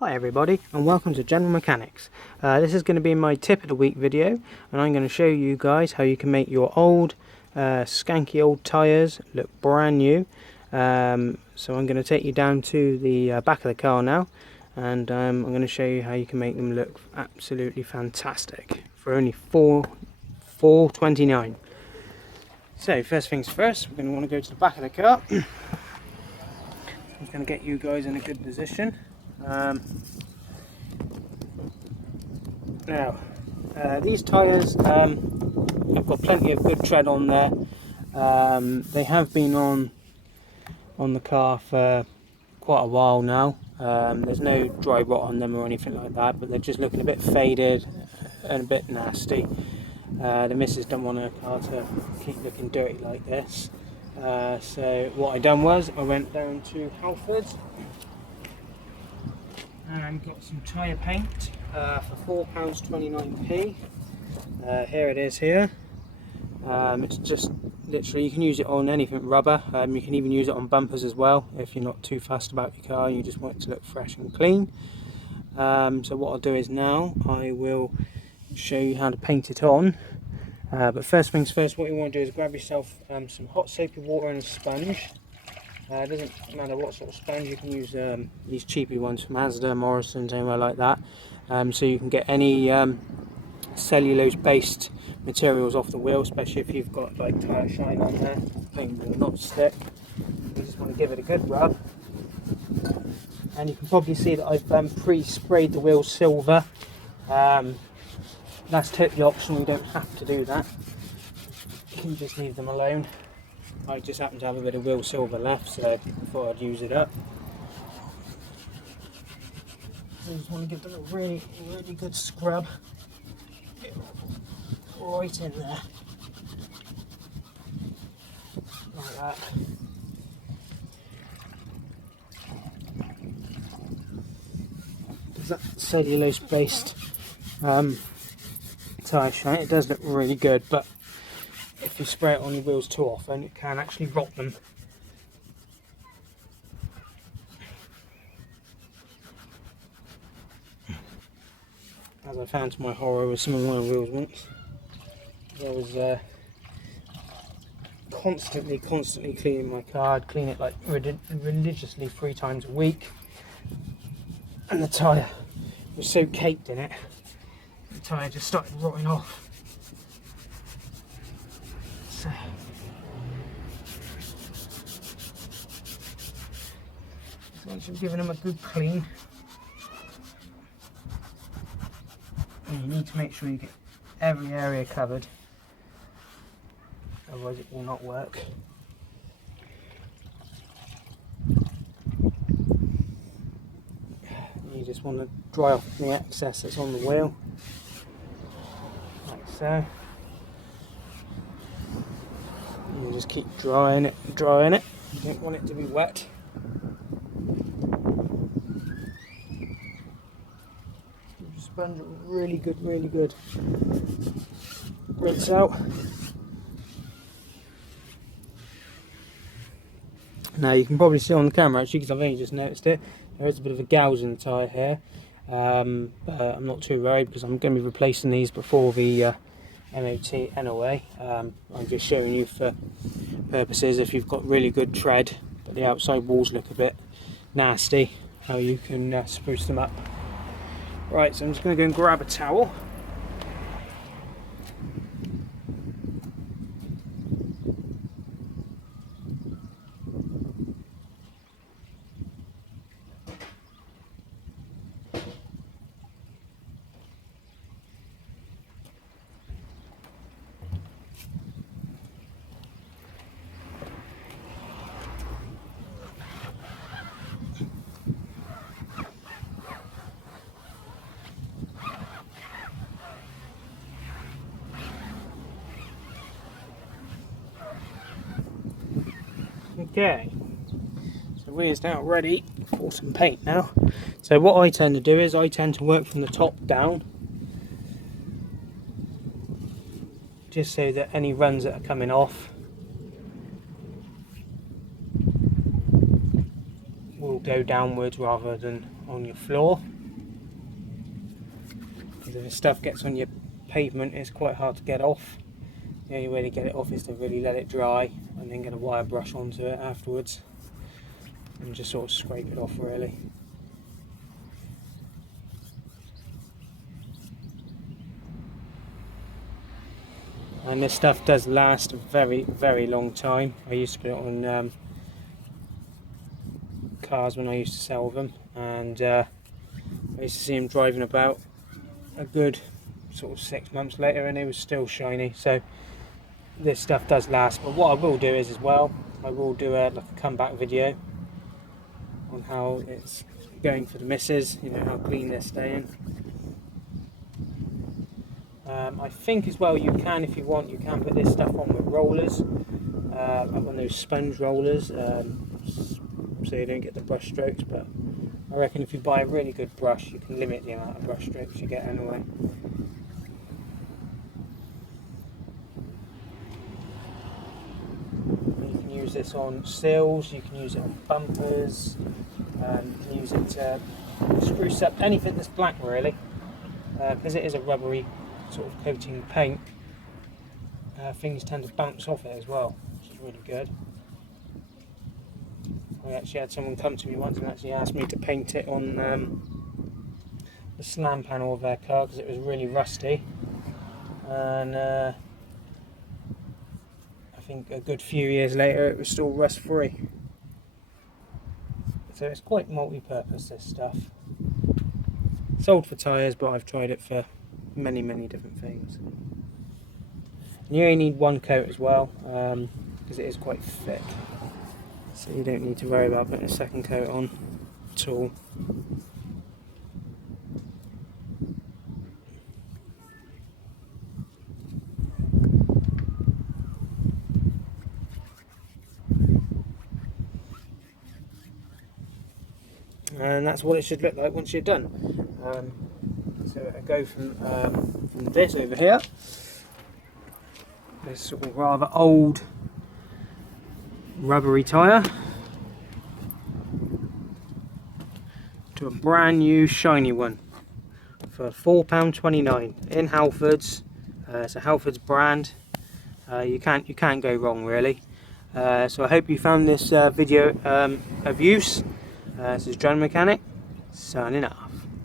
Hi everybody and welcome to General Mechanics. This is going to be my tip of the week video, and I'm going to show you guys how you can make your old skanky old tyres look brand new. So I'm going to take you down to the back of the car now, and I'm going to show you how you can make them look absolutely fantastic for only $4.29. So first things first, we're going to want to go to the back of the car. I'm just going to get you guys in a good position. Now, these tyres have got plenty of good tread on there. They have been on the car for quite a while now. There's no dry rot on them or anything like that, but they're just looking a bit faded and a bit nasty. The missus don't want her car to keep looking dirty like this. So what I done was I went down to Halfords and got some tyre paint for £4.29p. Here it is here. It's just literally, you can use it on anything rubber. You can even use it on bumpers as well if you're not too fussed about your car and you just want it to look fresh and clean. So what I'll do is now I will show you how to paint it on. But first things first, what you want to do is grab yourself some hot soapy water and a sponge. It doesn't matter what sort of sponge, you can use these cheapy ones from Asda, Morrison's, anywhere like that. So you can get any cellulose based materials off the wheel, especially if you've got like tyre shine on there. Thing will not stick. You just want to give it a good rub. And you can probably see that I've pre-sprayed the wheels silver. That's totally optional, you don't have to do that. You can just leave them alone. I just happen to have a bit of wheel silver left, so I thought I'd use it up. So I just want to give them a really good scrub. Right in there. Like that. Because that cellulose based tyre shine, it does look really good, but if you spray it on your wheels too often, it can actually rot them. As I found to my horror with some of my wheels once, I was constantly cleaning my car. I'd clean it like religiously 3 times a week, and the tyre was so caked in it, the tyre just started rotting off. So once you've given them a good clean, and you need to make sure you get every area covered, otherwise it will not work. You just want to dry off the excess that's on the wheel, like so. You just keep drying it. You don't want it to be wet. Just sponge it really good. Rinse out. Now you can probably see on the camera actually, because I've only just noticed it, there is a bit of a gouge in the tyre here. But I'm not too worried because I'm going to be replacing these before the MOT anyway. I'm just showing you for purposes, if you've got really good tread but the outside walls look a bit nasty, how you can spruce them up. Right, so I'm just going to go and grab a towel. Okay, so we're now ready for some paint now. So what I tend to do is I tend to work from the top down, just so that any runs that are coming off will go downwards rather than on your floor. Because if the stuff gets on your pavement, it's quite hard to get off. The only way to get it off is to really let it dry and then get a wire brush onto it afterwards and just sort of scrape it off really. And this stuff does last a very, very long time. I used to put it on cars when I used to sell them, and I used to see them driving about a good sort of 6 months later and it was still shiny. So this stuff does last. But what I will do is as well, I will do like a comeback video on how it's going for the misses, you know, how clean they're staying. I think as well you can, if you want, you can put this stuff on with rollers, like one of those sponge rollers, so you don't get the brush strokes. But I reckon if you buy a really good brush, you can limit the amount of brush strokes you get anyway. You can use this on sills, you can use it on bumpers, you can use it to spruce up anything that's black really, because it is a rubbery sort of coating paint. Things tend to bounce off it as well, which is really good. I actually had someone come to me once and actually asked me to paint it on the slam panel of their car because it was really rusty, and I think a good few years later it was still rust free. So it's quite multi-purpose, this stuff. Sold for tyres, but I've tried it for many different things. And you only need one coat as well, because it is quite thick, so you don't need to worry about putting a second coat on at all. And that's what it should look like once you're done. So I go from this over here, this sort of rather old rubbery tyre, to a brand new shiny one for £4.29 in Halfords. It's a Halfords brand. You can't go wrong really. So I hope you found this video of use. This is John Mechanic signing off.